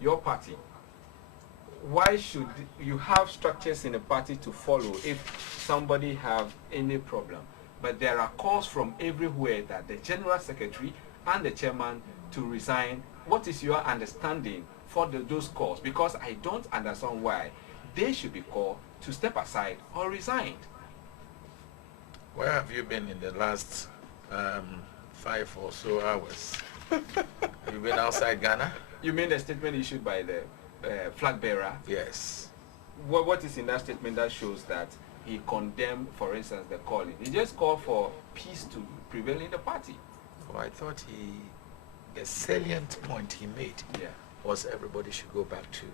your party, why should you have structures in the party to follow if somebody have any problem? But there are calls from everywhere that the general secretary and the chairman to resign. What is your understanding for those calls? Because I don't understand why they should be called to step aside or resigned. Where have you been in the last 5 or so hours? You've been outside Ghana? You mean the statement issued by the flag bearer? Yes. What is in that statement that shows that he condemned, for instance, the calling? He just called for peace to prevail in the party. Oh, I thought the salient point he made was everybody should go back to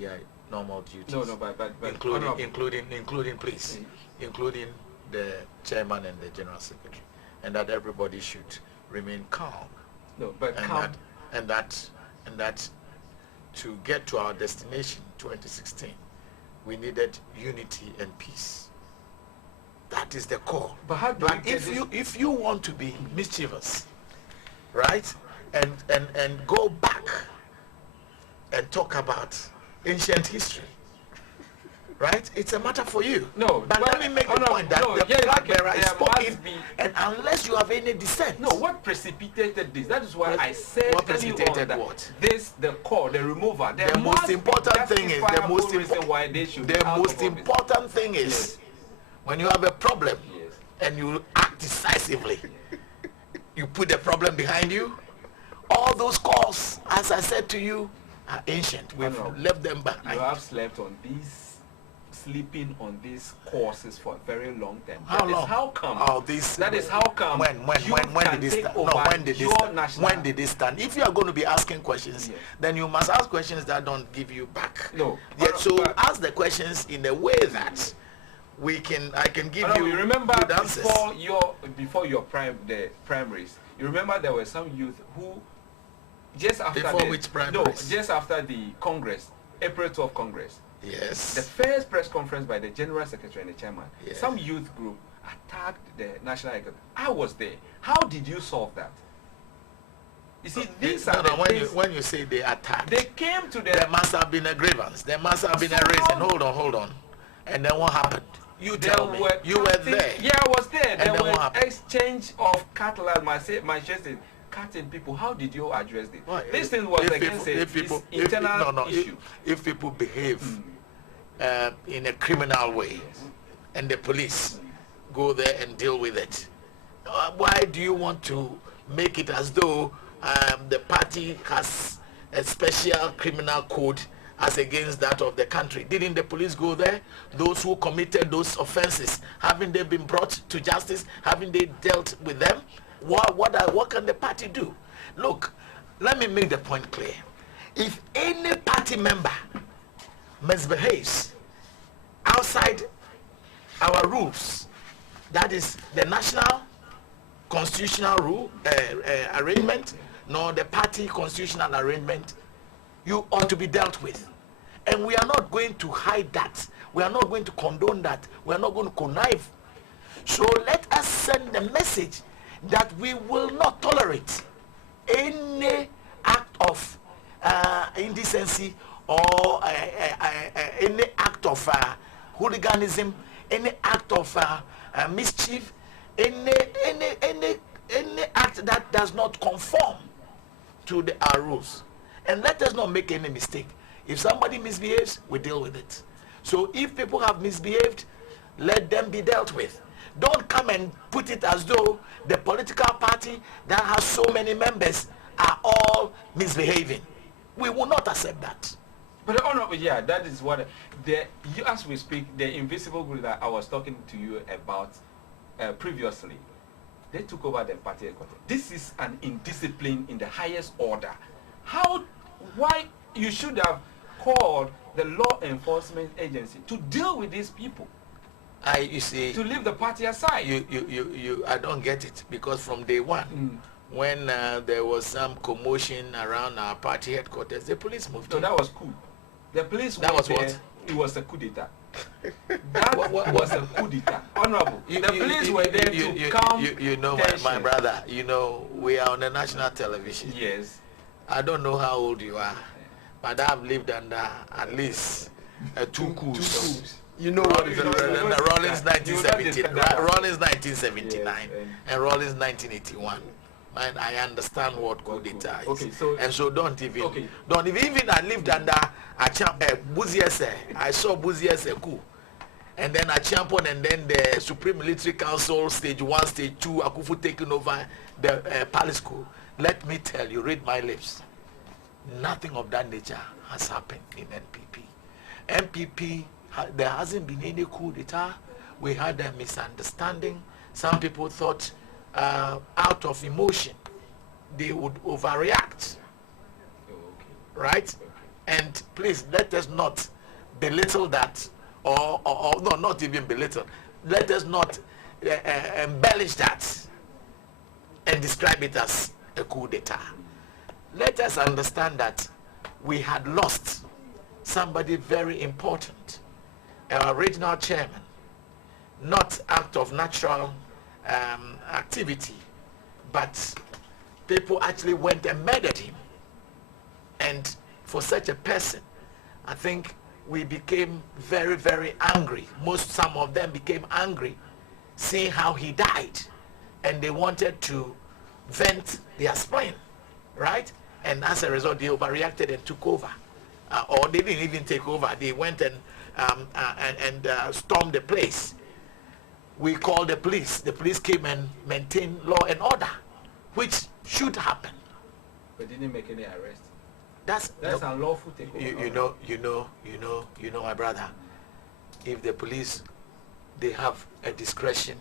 their normal duties. No, but including please, including the chairman and the general secretary, and that everybody should remain calm. No, but and calm. That to get to our destination 2016, we needed unity and peace. That is the core. But if you want to be mischievous, right, and go back and talk about ancient history, right? It's a matter for you. No, but let me make the point that the flag bearer is spoken, and unless you have any dissent. No, what precipitated this? That is why I said. What precipitated what? This, the call, the remover. The most important thing is Yes. When you have a problem and you act decisively, you put the problem behind you. All those calls, as I said to you, are ancient. We've left them behind. You have sleeping on these courses for a very long time. How long? How come? That is how come. When did this start? No, when did this start? If you are going to be asking questions, then you must ask questions that don't give you back. No. So ask the questions in a way that I can give you. You remember good answers. before your primaries. You remember there were some youth who just after just after the Congress, April 12 Congress. Yes. The first press conference by the general secretary and the chairman. Yes. Some youth group attacked the national executive. I was there. How did you solve that? You see, when you say they attacked, they came to there must have been a grievance. There must have been a reason. Hold on. And then what happened? You tell me. You were there. Yeah, I was there. And there was exchange of cattle at my chest. Cutting people. How did you address it? Well, this thing was against internal issue. If people behave in a criminal way, and the police go there and deal with it, why do you want to make it as though the party has a special criminal code as against that of the country? Didn't the police go there? Those who committed those offenses, haven't they been brought to justice? Haven't they dealt with them? What can the party do? Look, let me make the point clear. If any party member misbehaves outside our rules, that is the national constitutional rule arrangement, nor the party constitutional arrangement, you ought to be dealt with. And we are not going to hide that. We are not going to condone that. We are not going to connive. So let us send the message that we will not tolerate any act of indecency or any act of hooliganism, any act of mischief, any act that does not conform to our rules. And let us not make any mistake. If somebody misbehaves, we deal with it. So if people have misbehaved, let them be dealt with. Don't come and put it as though the political party that has so many members are all misbehaving. We will not accept that. But that is what as we speak, the invisible group that I was talking to you about previously, they took over the party headquarters. This is an indiscipline in the highest order. Why you should have called the law enforcement agency to deal with these people? You see, to leave the party aside. I don't get it, because from day one, when there was some commotion around our party headquarters, the police moved. So that was cool. The police. That was what? It was a coup d'etat. That was a coup d'etat. Honorable. The police were there to calm. You know, my brother. You know, we are on the national television. Yes. I don't know how old you are, but I've lived under at least two coups. You know Rawlings, what is Rawlings 1970, Rawlings 1979, Yes, and Rawlings 1981. Man, I understand what coup d'etat is. Okay, so and so don't even I lived under Buziese. I saw Buziese coup. And then a champion, and then the Supreme Military Council, stage 1, stage 2, Akufu taking over the palace coup. Let me tell you, read my lips. Nothing of that nature has happened in NPP. NPP, there hasn't been any coup d'etat. We had a misunderstanding. Some people thought out of emotion, they would overreact. Right? And please, let us not belittle that, or no, not even belittle. Let us not embellish that and describe it as a coup d'etat. Let us understand that we had lost somebody very important, our regional chairman, not out of natural activity, but people actually went and murdered him. And for such a person, I think we became very, very angry. Some of them became angry seeing how he died, and they wanted to vent their spleen, right? And as a result, they overreacted and took over. Or they didn't even take over. They went and stormed the place. We called the police. The police came and maintained law and order, which should happen. But didn't make any arrests. That's unlawful takeover. You know, my brother. If the police, they have a discretion,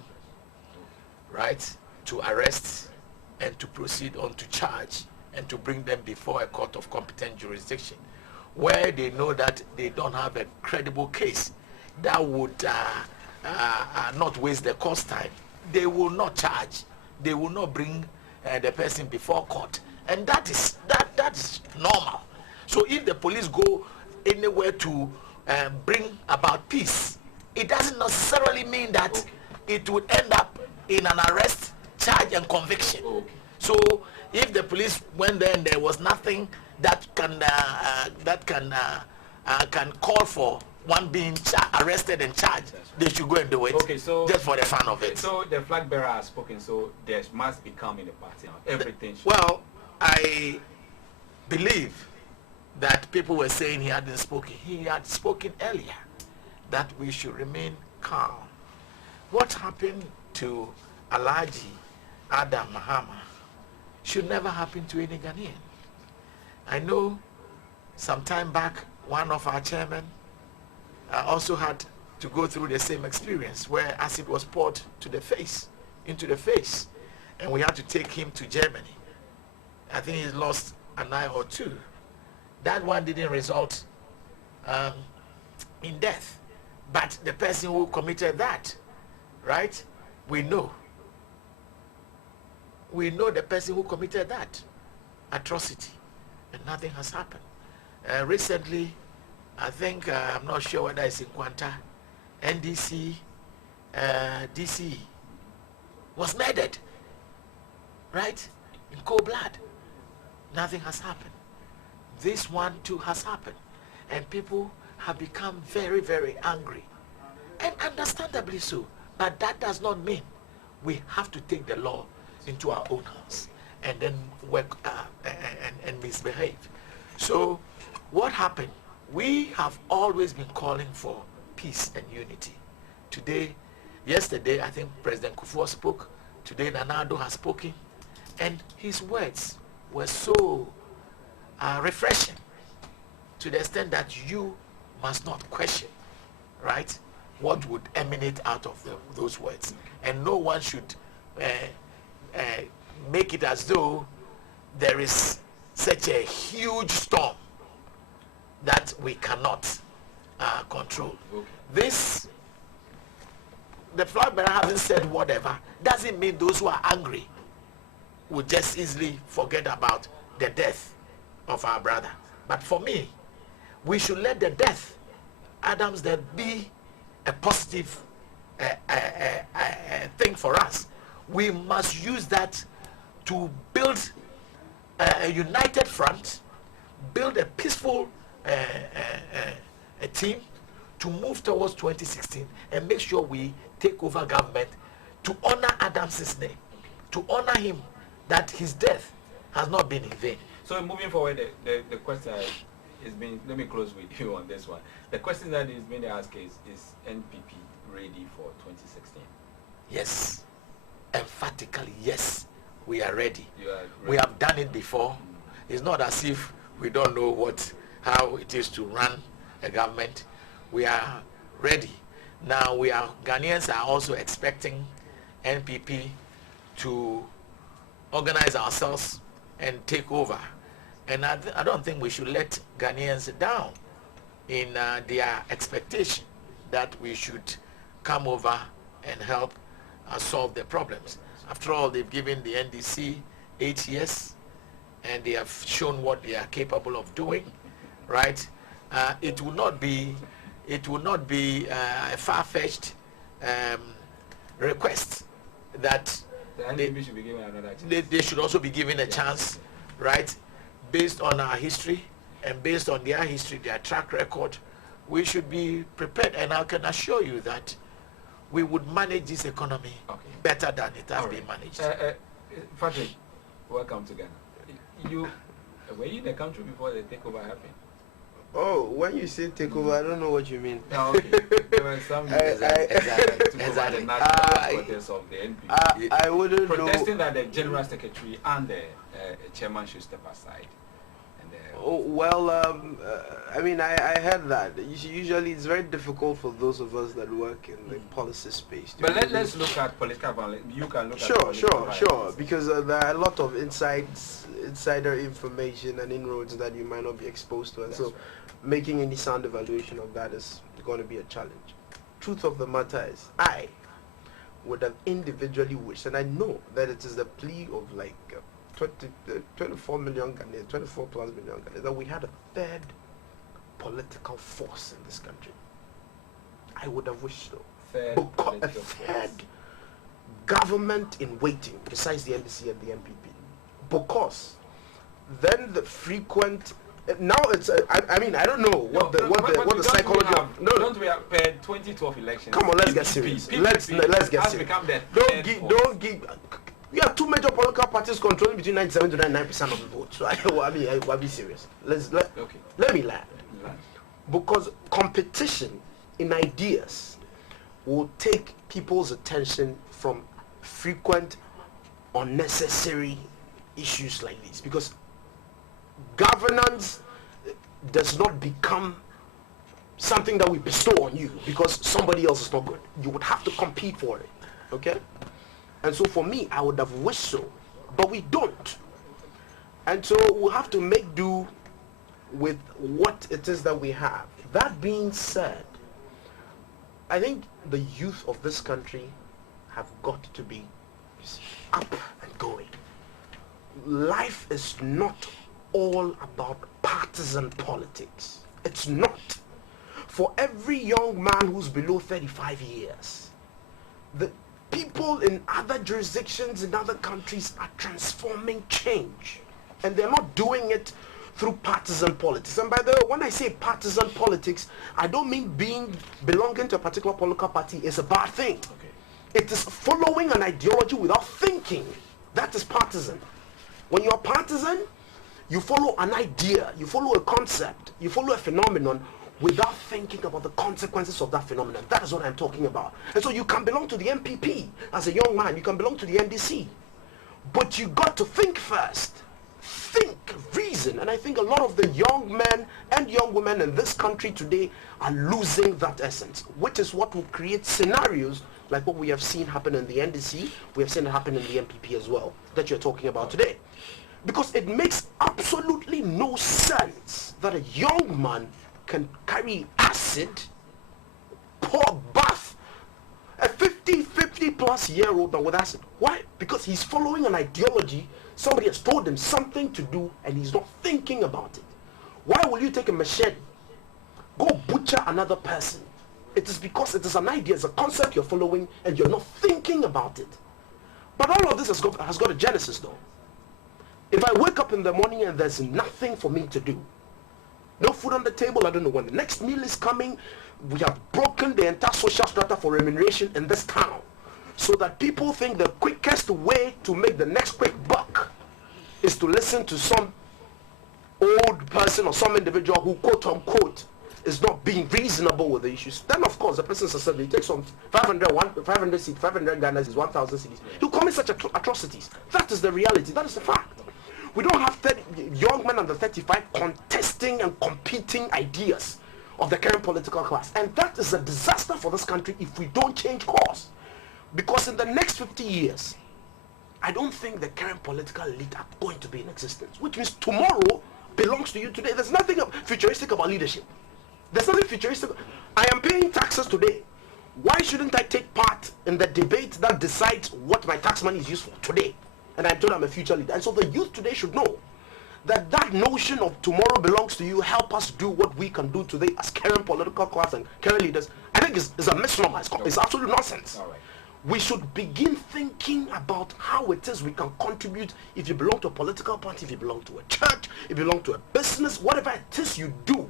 right, to arrest and to proceed on to charge and to bring them before a court of competent jurisdiction, where they know that they don't have a credible case that would not waste the cost time, they will not charge. They will not bring the person before court, and that is normal. So if the police go anywhere to bring about peace, it doesn't necessarily mean that it would end up in an arrest, charge, and conviction. So if the police went there and there was nothing that can call for one being arrested and charged, they should go and do it. Okay, so just for the fun of it. So the flag bearer has spoken. So there must be calm in the party now. Everything. Well, I believe that people were saying he hadn't spoken. He had spoken earlier that we should remain calm. What happened to Alhaji Adam Mahama should never happen to any Ghanaian. I know some time back, one of our chairmen also had to go through the same experience where acid was poured into the face, and we had to take him to Germany. I think he lost an eye or two. That one didn't result in death, but the person who committed that, right? We know the person who committed that atrocity, and nothing has happened. Recently, I think, I'm not sure whether it's in Kwanta, NDC, DC was murdered, right? In cold blood. Nothing has happened. This one too has happened. And people have become very, very angry. And understandably so. But that does not mean we have to take the law into our own hands and then work and misbehave. So what happened? We have always been calling for peace and unity. Yesterday, I think President Kufuor spoke. Today, Nana Addo has spoken. And his words were so refreshing to the extent that you must not question, right, what would emanate out of those words. And no one should make it as though there is such a huge storm that we cannot control. The flag bearer having said whatever doesn't mean those who are angry will just easily forget about the death of our brother. But for me, we should let the death, Adam's death, be a positive thing for us. We must use that to build a united front, build a peaceful team to move towards 2016 and make sure we take over government to honor Adams's name, to honor him that his death has not been in vain. So moving forward, the question is being, let me close with you on this one. The question that is being asked is NPP ready for 2016? Yes, emphatically yes, we are ready. You are ready. We have done it before. It's not as if we don't know how it is to run a government. We are ready. Now Ghanaians are also expecting NPP to organize ourselves and take over. And I don't think we should let Ghanaians down in their expectation that we should come over and help solve their problems. After all, they've given the NDC 8 years and they have shown what they are capable of doing, right? It will not be a far-fetched request that The NPP should be given another chance. they should also be given a chance, right? Based on our history and based on their history, their track record, we should be prepared. And I can assure you that we would manage this economy better than it has been managed. Patrick, welcome to Ghana. Were you in the country before the takeover happened? Oh, when you say takeover, I don't know what you mean. No, okay. There were some exactly. The national protest of the NPP. I wouldn't protesting know. that the general secretary and the chairman should step aside. Oh, well, I mean, I heard that. Usually it's very difficult for those of us that work in the policy space. But let's look at political violence. You can look at Sure, because there are a lot of insider information and inroads that you might not be exposed to. And so making any sound evaluation of that is going to be a challenge. Truth of the matter is, I would have individually wished, and I know that it is the plea of like 24 million Ghanaians, 24 plus million Ghanaians, that we had a third political force in this country. I would have wished so. A third government in waiting, besides the NDC and the NPP. Because then the frequent now it's I mean I don't know what the psychology of don't we have 2012 elections? Come on, let's get serious. Let's get serious. Don't give. We have two major political parties controlling between 97 to 99% of the vote. So I'll be serious. Let me land. Because competition in ideas will take people's attention from frequent, unnecessary issues like this. Because governance does not become something that we bestow on you because somebody else is not good. You would have to compete for it. Okay? And so for me, I would have wished so, but we don't. And so we'll have to make do with what it is that we have. That being said, I think the youth of this country have got to be up and going. Life is not all about partisan politics. It's not. For every young man who's below 35 years, the people in other jurisdictions in other countries are transforming change, and they're not doing it through partisan politics. And by the way, when I say partisan politics, I don't mean belonging to a particular political party is a bad thing. It is following an ideology without thinking. That is partisan. When you're partisan, you follow an idea, you follow a concept, you follow a phenomenon without thinking about the consequences of that phenomenon. That is what I'm talking about. And so you can belong to the NPP as a young man, you can belong to the NDC, but you got to think first. Think, reason. And I think a lot of the young men and young women in this country today are losing that essence, which is what will create scenarios like what we have seen happen in the NDC, we have seen it happen in the NPP as well, that you're talking about today. Because it makes absolutely no sense that a young man can carry acid, pour bath, a 50 plus year old man with acid. Why? Because he's following an ideology. Somebody has told him something to do and he's not thinking about it. Why will you take a machete, go butcher another person? It is because it is an idea, it's a concept you're following and you're not thinking about it. But all of this has got a genesis though. If I wake up in the morning and there's nothing for me to do, No food on the table. I don't know when the next meal is coming. We have broken the entire social strata for remuneration in this town, so that people think the quickest way to make the next quick buck is to listen to some old person or some individual who, quote unquote, is not being reasonable with the issues. Then of course the person says he takes some 500 seats, 500 Ghana is 1,000 cities. He'll commit such atrocities. That is the reality. That is the fact. We don't have young men under 35 contesting and competing ideas of the current political class. And that is a disaster for this country if we don't change course. Because in the next 50 years, I don't think the current political elite are going to be in existence. Which means tomorrow belongs to you today. There's nothing futuristic about leadership. There's nothing futuristic. I am paying taxes today. Why shouldn't I take part in the debate that decides what my tax money is used for today? And I told I'm a future leader. And so the youth today should know that that notion of tomorrow belongs to you, help us do what we can do today as current political class and current leaders, I think is a misnomer. It's absolute nonsense. All right. We should begin thinking about how it is we can contribute. If you belong to a political party, if you belong to a church, if you belong to a business, whatever it is you do,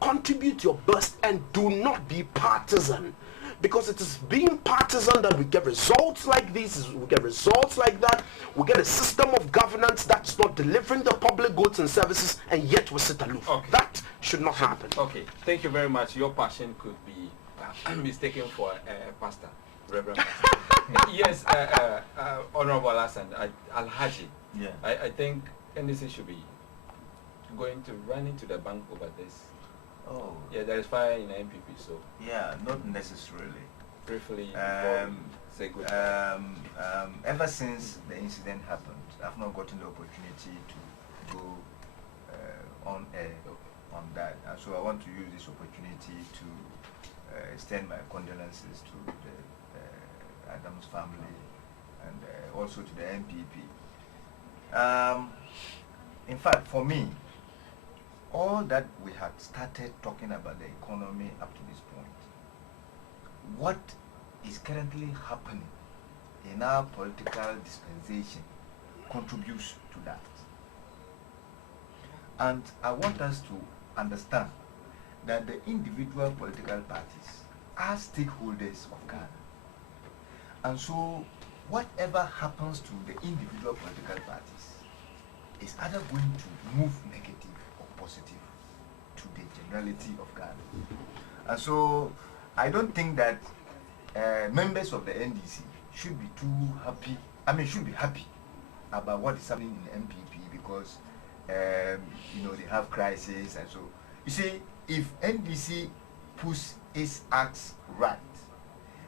contribute your best and do not be partisan. Because it is being partisan that we get results like this, we get results like that, we get a system of governance that's not delivering the public goods and services, and yet we sit aloof. Okay. That should not happen. Okay, thank you very much. Your passion could be mistaken for a pastor, Reverend Pastor. Yes, Honorable Hassan, Al-Haji, Yeah. I think NDC should be going to run into the bank over this. Oh. Yeah, there is fire in the NPP, so Yeah, not necessarily. briefly, say good. Ever since the incident happened, I've not gotten the opportunity to go on air on that. And so I want to use this opportunity to extend my condolences to the Adams family and also to the NPP. In fact, for me, all that we had started talking about the economy up to this point, what is currently happening in our political dispensation contributes to that. And I want us to understand that the individual political parties are stakeholders of Ghana. And so whatever happens to the individual political parties is either going to move negative or positive to the generality of Ghana. And so I don't think that members of the NDC should be too happy, should be happy about what is happening in the NPP because, they have crisis. And so, you see, if NDC puts its acts right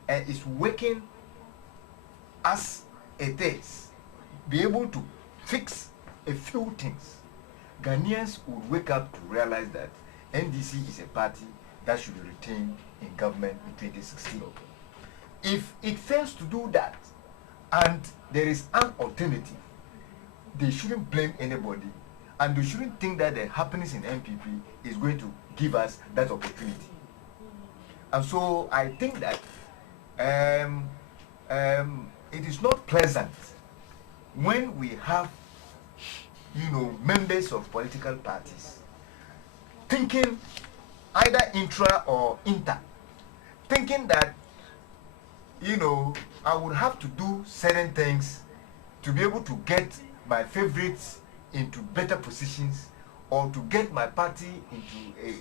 and is working as it is, be able to fix a few things, Ghanaians would wake up to realize that NDC is a party that should be retained in government in 2016. If it fails to do that, and there is an alternative, they shouldn't blame anybody, and they shouldn't think that the happenings in NPP is going to give us that opportunity. And so I think that it is not pleasant when we have members of political parties thinking either intra or inter, thinking that I would have to do certain things to be able to get my favorites into better positions or to get my party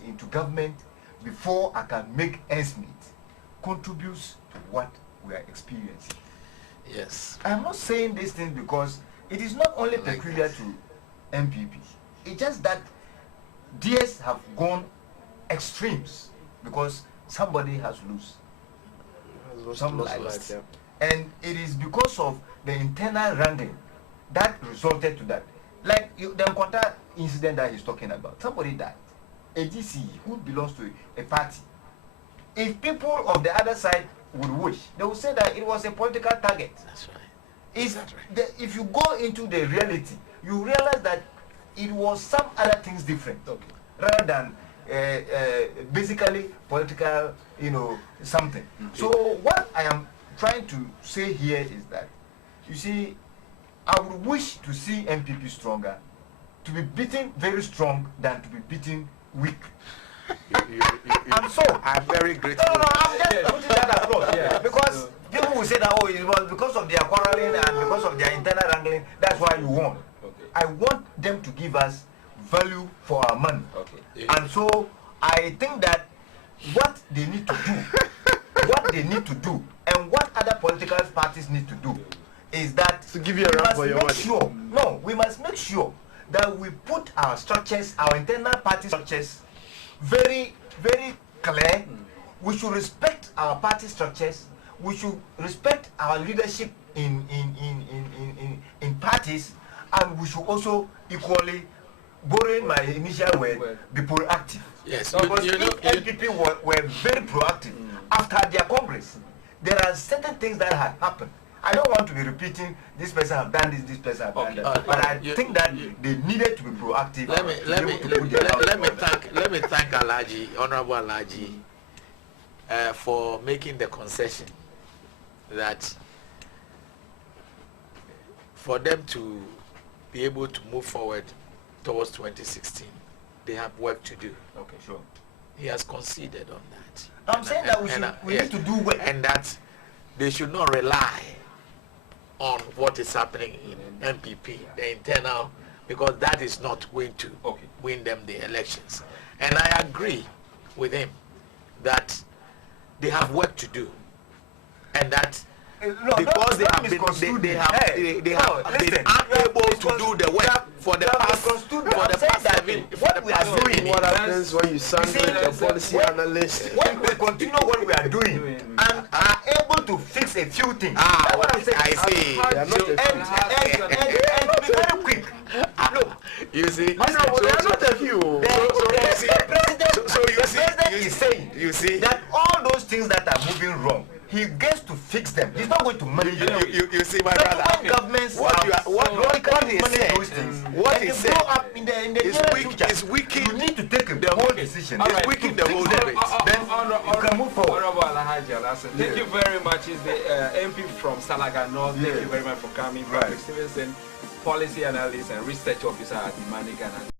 into government before I can make ends meet, contributes to what we are experiencing. Yes. I'm not saying this thing because it is not only peculiar to NPP. It's just that DS have gone extremes because somebody has lost some lives. And it is because of the internal wrangling that resulted to that. Like the Nkwanta incident that he's talking about. Somebody died. A GC who belongs to a party. If people of the other side would wish, they would say that it was a political target. That's right. If you go into the reality, you realize that it was some other things different, rather than basically political, something. So what I am trying to say here is that, you see, I would wish to see NPP stronger, to be beaten very strong than to be beaten weak. And so I'm very grateful. No, I'm just putting that across. Because people will say that, oh, it was because of their quarreling and because of their internal wrangling, that's why you won. I want them to give us value for our money. And so I think that what they need to do, and what other political parties need to do, is that to give you a run for your money. We must make sure that we put our structures, our internal party structures, very, very clear. We should respect our party structures. We should respect our leadership in parties, and we should also equally, borrowing my initial word, be proactive. Yes, because if NPP were very proactive after their Congress, there are certain things that had happened. I don't want to be repeating this person have done this person have done that, but I think that they needed to be proactive. Let me thank Alaji, Honorable Alaji, for making the concession that for them to be able to move forward towards 2016, they have work to do. Okay, sure. He has conceded on that. I'm saying that we need to do work, and that they should not rely on what is happening in NPP, the internal, because that is not going to win them the elections. And I agree with him that they have work to do, and that because they have been unable to do the work for the past 7. What we are doing, what happens when you sandwich a policy analyst? When we continue what we are doing and are able to fix a few things. What I'm saying, I see. And be very quick. Look, you see, they are not a few. So you see, you see that all those things that are moving wrong, he gets to fix them. He's not going to manage them. You see, my brother. Governments what he said, what he said in the is weakening. You need to take a bold decision. It's weakening the whole debate. Then you can move forward. Thank you very much. He's the MP from Salaga North. Thank you very much for coming. Patrick Stevenson, policy analyst and research officer at the Manigan.